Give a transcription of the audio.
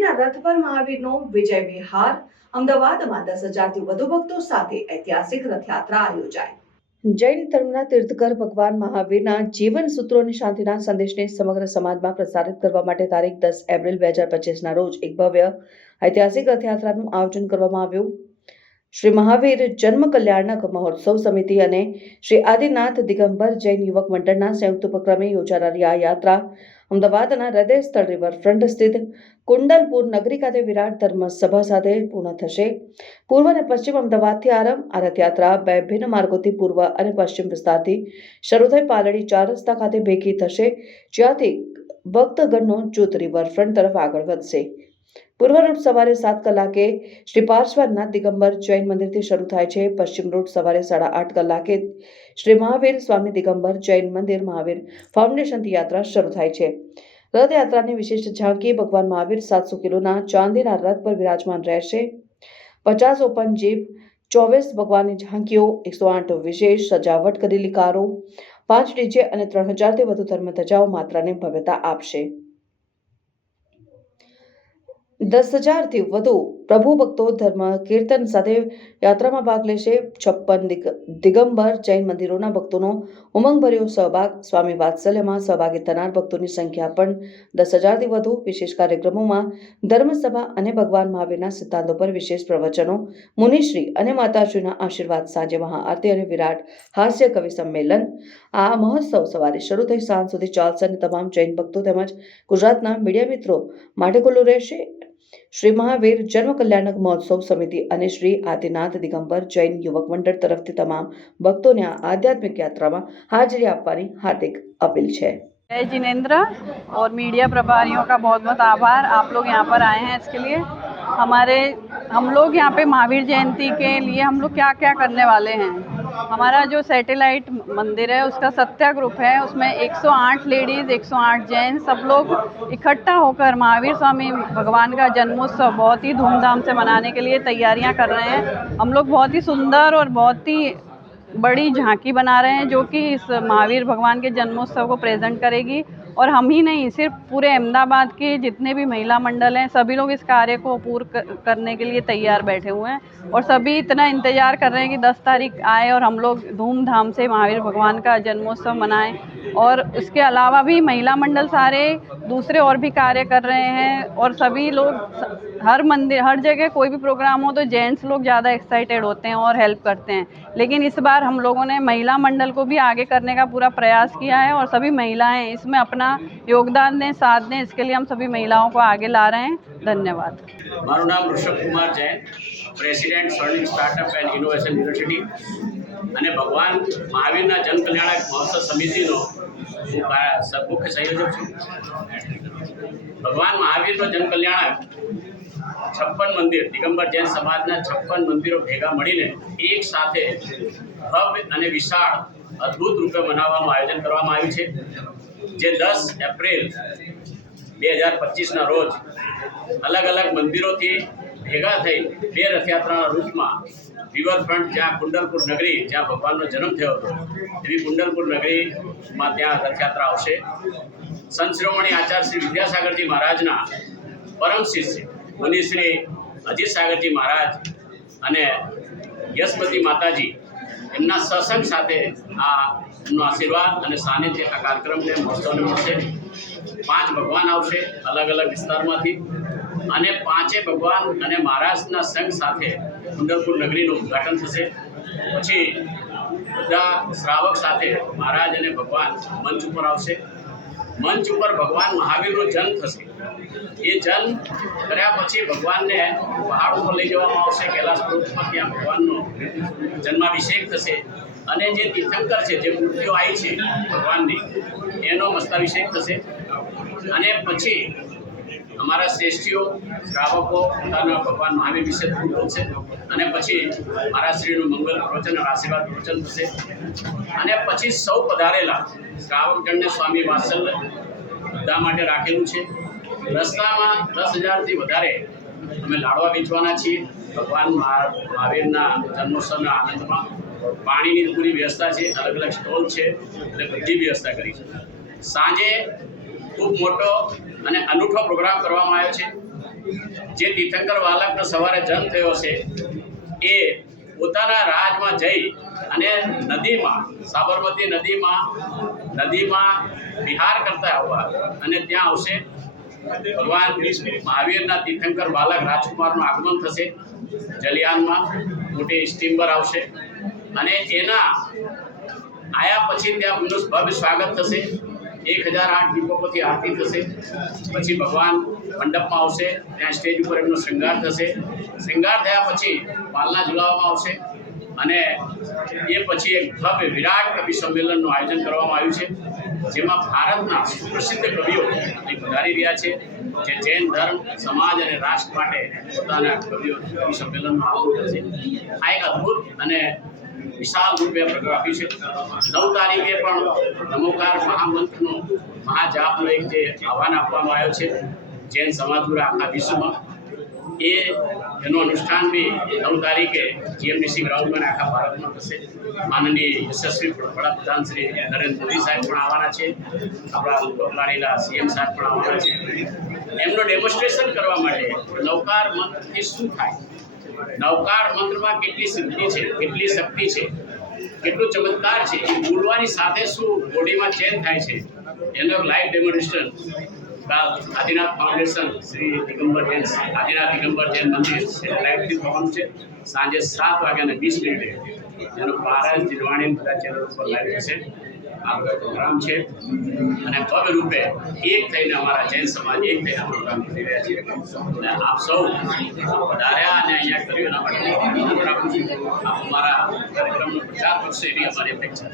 ચાંદીના રથ પર મહાવીરનો વિજય વિહાર અમદાવાદમાં દસ હજારથી વધુ ભક્તો સાથે ઐતિહાસિક રથયાત્રા યોજાઈ. જૈન ધર્મના તીર્થકર ભગવાન મહાવીરના જીવન સૂત્રો અને શાંતિના સંદેશને સમગ્ર સમાજમાં પ્રસારિત કરવા માટે તારીખ દસ એપ્રિલ બે હજાર પચીસના રોજ એક ભવ્ય ઐતિહાસિક રથયાત્રાનું આયોજન કરવામાં આવ્યું. શ્રી મહાવીર જન્મ કલ્યાણક મહોત્સવ સમિતિ અને શ્રી આદિનાથ દિગંબર જૈન યુવક મંડળના સંયુક્ત ઉપક્રમે યોજાનારી આ યાત્રા અમદાવાદના હૃદય સ્થળ રિવરફ્રન્ટ સ્થિત કુંડલપુર નગરી ખાતે વિરાટ ધર્મ સભા સાથે પૂર્ણ થશે. પૂર્વ અને પશ્ચિમ અમદાવાદથી આરંભ આ રથયાત્રા બે ભિન્ન માર્ગોથી પૂર્વ અને પશ્ચિમ વિસ્તારથી શરૂ થઈ પાલડી ચાર રસ્તા ખાતે ભેગી થશે, જ્યાંથી ભક્તગણનો જૂથ રિવરફ્રન્ટ તરફ આગળ વધશે. પૂર્વ રૂટ સવારે સાત કલાકે શ્રી પાર્શ્વનાથ દિગંબર જૈન મંદિરથી શરૂ થાય છે. પશ્ચિમ રૂટ સવારે સાડા આઠ કલાકે શ્રી મહાવીર સ્વામી દિગંબર જૈન મંદિર મહાવીર ફાઉન્ડેશનથી યાત્રા શરૂ થાય છે. રથયાત્રાની વિશિષ્ટ ઝાંકી ભગવાન મહાવીર સાતસો કિલોના ચાંદીના રથ પર વિરાજમાન રહેશે. પચાસ ઓપન જીપ, ચોવીસ ભગવાનની ઝાંકીઓ એકસો આઠ વિશેષ સજાવટ કરેલી કારો, પાંચ ડીજે અને ત્રણ હજારથી વધુ ધર્મધજાઓ માત્રાને ભવ્યતા આપશે. દસ હજારથી વધુ પ્રભુ ભક્તો ધર્મ કીર્તન સાથે યાત્રામાં ભાગ લેશે. છપ્પન દિગ, દિગંબર જૈન મંદિરોના ભક્તોનો ઉમંગભર્યો સહભાગ. સ્વામી વાત્સલ્યમાં સહભાગી થનાર ભક્તોની સંખ્યા પણ દસ હજારથી વધુ. વિશેષ કાર્યક્રમોમાં ધર્મસભા અને ભગવાન મહાવીરના સિદ્ધાંતો પર વિશેષ પ્રવચનો. મુનિશ્રી અને માતાશ્રીના આશીર્વાદ સાંજે મહાઆરતી અને વિરાટ હાસ્ય કવિ સંમેલન. આ મહોત્સવ સવારે શરૂ થઈ સાંજ સુધી ચાલશે અને તમામ જૈન ભક્તો તેમજ ગુજરાતના મીડિયા મિત્રો માટે ખુલ્લું રહેશે. શ્રી મહાવીર જન્મ કલ્યાણક મહોત્સવ સમિતિ અને શ્રી આદિનાથ દિગંબર જૈન યુવક મંડળ તરફથી તમામ ભક્તોને આ આધ્યાત્મિક યાત્રામાં હાજરી આપવાની હાર્દિક અપીલ છે जय जिनेंद्र और मीडिया प्रभारियों का बहुत बहुत आभार आप लोग यहाँ पर आए हैं इसके लिए हमारे हम लोग यहाँ पे महावीर जयंती के लिए हम लोग क्या क्या करने वाले हैं हमारा जो सैटेलाइट मंदिर है, उसका सत्या ग्रुप है, उसमें 108 लेडीज़ 108 जैन सब लोग इकट्ठा होकर महावीर स्वामी भगवान का जन्मोत्सव बहुत ही धूमधाम से मनाने के लिए तैयारियाँ कर रहे हैं। हम लोग बहुत ही सुंदर और बहुत ही बड़ी झांकी बना रहे हैं, जो कि इस महावीर भगवान के जन्मोत्सव को प्रेजेंट करेगी। और हम ही नहीं, सिर्फ़ पूरे अहमदाबाद के जितने भी महिला मंडल हैं, सभी लोग इस कार्य को पूर्ण करने के लिए तैयार बैठे हुए हैं और सभी इतना इंतज़ार कर रहे हैं कि 10 तारीख आए और हम लोग धूमधाम से महावीर भगवान का जन्मोत्सव मनाएँ और इसके अलावा भी महिला मंडल सारे दूसरे और भी कार्य कर रहे हैं और सभी लोग हर मंदिर, हर जगह कोई भी प्रोग्राम हो तो जेंट्स लोग ज़्यादा एक्साइटेड होते हैं और हेल्प करते हैं। लेकिन इस बार हम लोगों ने महिला मंडल को भी आगे करने का पूरा प्रयास किया है और सभी महिलाएं इसमें अपना योगदान दें साथ दें इसके लिए हम सभी महिलाओं को आगे ला रहे हैं धन्यवाद મારું નામ Rishabh Kumar Jain president Swarnim startup and innovation university અને ભગવાન મહાવીરના જન કલ્યાણક મહોત્સવ સમિતિનો હું કા- સ- મુખ્ય સંયોજક છું ભગવાન મહાવીરનો જન કલ્યાણક છપ્પન મંદિર, દિગંબર જૈન સમાજના છપ્પન મંદિરો ભેગા મળીને એક સાથે ભવ્ય અને વિશાળ, અદ્ભુત રૂપે મનાવવાનું આયોજન કરવામાં આવ્યું છે. જે દસ એપ્રિલ બે હજાર પચીસના રોજ અલગ અલગ મંદિરોથી ભેગા થઈ બે રથયાત્રાના રૂપમાં રિવરફ્રન્ટ જ્યાં કુંડલપુર નગરી, જ્યાં ભગવાનનો જન્મ થયો હતો, એવી કુંડલપુર નગરીમાં ત્યાં રથયાત્રા આવશે. સંત શિરોમણી આચાર્ય શ્રી વિદ્યાસાગરજી મહારાજના પરમ શિષ્ય મુનિ શ્રી અજીત સાગરજી મહારાજ અને યશપતિ માતાજી એમના સત્સંગ સાથે આ એમનો આશીર્વાદ અને સાનિધ્ય આ કાર્યક્રમને મહોત્સવને મળશે. પાંચ ભગવાન આવશે અલગ અલગ વિસ્તારમાંથી અને પાંચે ભગવાન અને મહારાજના સંઘ સાથે સુંદરપુર નગરીનું ઉદ્ઘાટન થશે. પછી બધા શ્રાવક સાથે મહારાજ અને ભગવાન મંચ ઉપર આવશે. મંચ ઉપર ભગવાન મહાવીરનો જન્મ થશે. એ જલ કર્યા પછી ભગવાનને પહાડ ઉપર લઈ જવામાં આવશે, કૈલાસ પર્વત પર, ત્યાં ભગવાનનો જન્માભિષેક થશે. અને જે તીર્થંકર છે, જે મૂર્તિઓ આવી છે ભગવાનની, એનો મસ્તાભિષેક થશે. અને પછી અમારા શ્રેષ્ઠીઓ, શ્રાવકો, પોતાના ભગવાન મહાવીર વિશે બોલશે અને પછી મારા શ્રીનું મંગલ પ્રવચન આશીર્વાદ પ્રવચન થશે. અને પછી સૌ પધારેલા શ્રાવકગણને સ્વામી વાત્સલ્ય બધા માટે રાખેલું છે. રસ્તામાં દસ હજારથી વધારે અમે લાડવા વેચવાના છીએ. ભગવાન મહાવીરના જન્મોત્સવના આનંદમાં પાણીની પૂરી વ્યવસ્થા છે અલગ અલગ સ્ટોલ છે એટલે બધી વ્યવસ્થા કરી છે. સાંજે ખૂબ મોટો અને અનૂઠો પ્રોગ્રામ કરવામાં આવ્યો છે. જે તીર્થંકર બાલકનો સવારે જન્મ થયો છે, એ પોતાના રાજમાં જઈ અને નદીમાં, સાબરમતી નદીમાં નદીમાં વિહાર કરતા હોવા અને ત્યાં આવશે. ભગવાન મહાવીરના તીર્થંકર બાલક રાજકુમારનું આગમન થશે. જલિયાનમાં મોટી સ્ટીમ્બર આવશે. અને એના આયા પછી ત્યાં ભવ્ય સ્વાગત થશે. એક હજાર આઠ દીપકોથી આરતી થશે. પછી ભગવાન મંડપમાં આવશે. ત્યાં સ્ટેજ ઉપર એમનો શ્રંગાર થશે. શૃંગાર થયા પછી પાલના ઝુલાવવામાં આવશે. અને એ પછી એક ભવ્ય વિરાટ કવિ સંમેલનનું આયોજન કરવામાં આવ્યું છે. જેમાં ભારતના સુપ્રસિદ્ધ કવિઓ પધારી રહ્યા છે, જે જૈન, ધર્મ, સમાજ અને રાષ્ટ્ર માટે પોતાના કવિઓ કવિ સંમેલનનું આવું છે આ એક અદ્ભુત અને વિશાળ રૂપે પ્રગટ આપ્યું છે. નવ તારીખે પણ નમોકાર મહામંત્રનો મહાજાપનો એક જે આહવાન આપવામાં આવ્યો છે, જૈન સમાજ દ્વારા આખા વિશ્વમાં. એ એનું અનુષ્ઠાન બી નવ તારીખે જીએમડીસી ગ્રાઉન્ડમાં આખા ભારતમાં થશે. માનનીય યશસ્વી વડાપ્રધાન શ્રી નરેન્દ્ર મોદી સાહેબ પણ આવવાના છે. આપણા લોકલાડીલા સીએમ સાહેબ પણ આવવાના છે. એમનું ડેમોન્સ્ટ્રેશન કરવા માટે નવકાર મંત્રથી શું થાય? નવકાર મંત્રમાં કેટલી સિદ્ધિ છે? કેટલી શક્તિ છે? કેટલું ચમત્કાર છે? એ બોલવાની સાથે શું બોડીમાં ચેન્જ થાય છે? એનો live demonstration Adinath foundation Shri Digambar Jain Adinath Digambar Jain મંદિર લાઈવથી પ્રોગ્રામ છે. સાંજે સાત વાગ્યાને વીસ મિનિટે જેનો પારસ જીલવાણી બધા ચેનલ ઉપર લાઈવ થશે. આ બધા પ્રોગ્રામ છે. અને ભવ્ય રૂપે એક થઈને અમારા જૈન સમાજ એક થઈને પ્રોગ્રામ કરી રહ્યા છીએ અને આપ સૌ પધાર્યા અને અહીંયા કર્યું એના માટે છું. અમારા કાર્યક્રમનો પ્રચાર કરશે એવી અમારી અપેક્ષા છે.